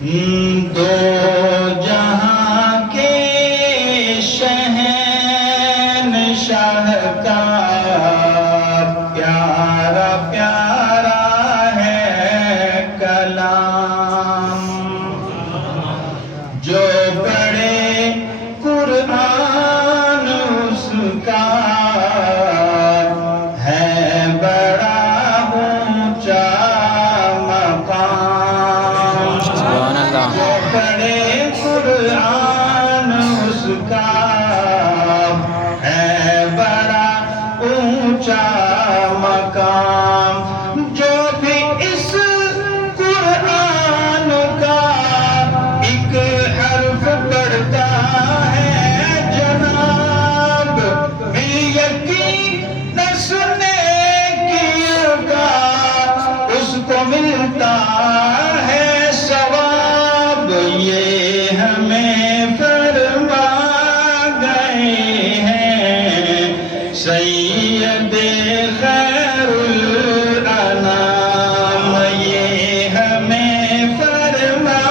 دو جہاں کے شہنشاہ کا پیارا پیارا ہے کلام، جو پڑھے قرآن اس کا ہے بڑا اونچا مقام، جو پڑھے قرآن اس کا ہے بڑا اونچا مقام، جو بھی اس قرآن کا ایک حرف پڑھتا ہے جناب، یقین نیکی کا اس کو ملتا ہے ثواب، یہ ہمیں فرما گئے ہیں سید خیر الانام، یہ ہمیں فرما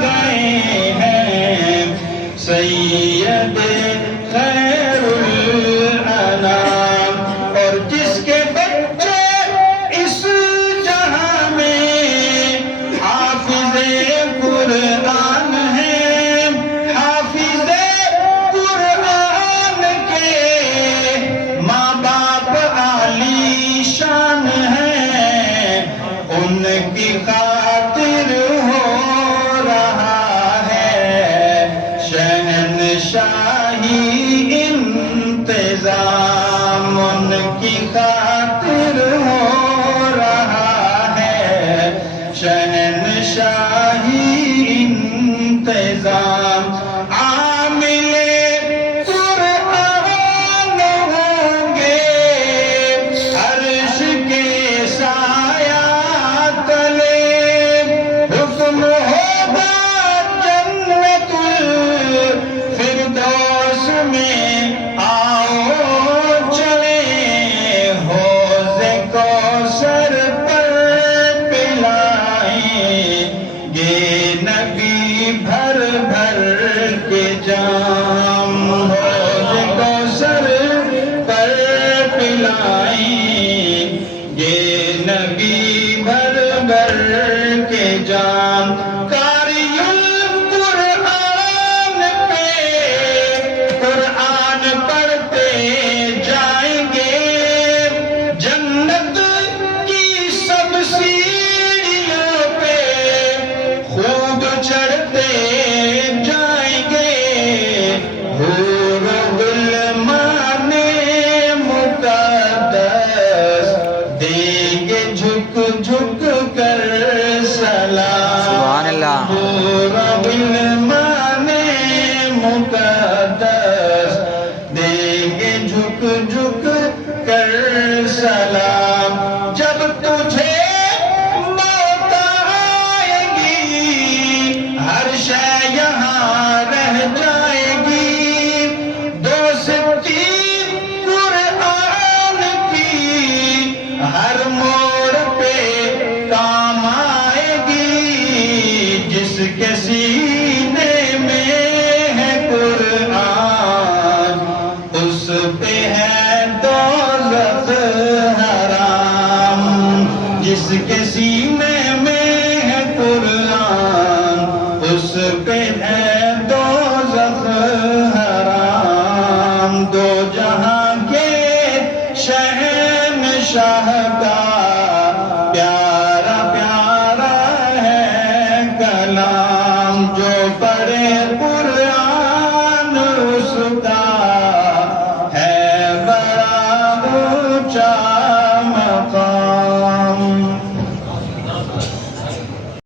گئے ہیں سید خیر الانام، اور جس کے بچے اس جہاں میں حافظ قرآن ہیں، حافظ قرآن کے ماں باپ عالی شان ہیں، ان کی خاطر ہو رہا ہے شہنشاہی انتظام، ان کی خاطر ہو رہا ہے شہنشاہی انتظام، عامل قرآن ہوں گے عرش کے سایہ تلے، حکم ہوگا جنت الفردوس میں آؤ چلے، حوض کوثر پر پلائیں گے نبی بھر بھر کے جام، حوض کوثر پر پلائیں گے نبی بھر بھر کے جام، قاری القرآن پہ قرآن پڑھتے جائیں گے، جنت کی سب سیڑھیوں پہ خوب چڑھتے جائیں گے، حور غلمان مقدس دیں گے جھک جھک کر سلام، سبحان اللہ۔ حور غلمان مقدس دیں گے جھک جھک کر سلام، جب تجھے موت آئے گی ہر شے یہاں رہ جائے گی، دوستی قرآن کی ہر موڑ پہ کام آئے گی، جس کے سینے میں ہے قرآن اس پہ ہے دوزخ حرام، جس کے سینے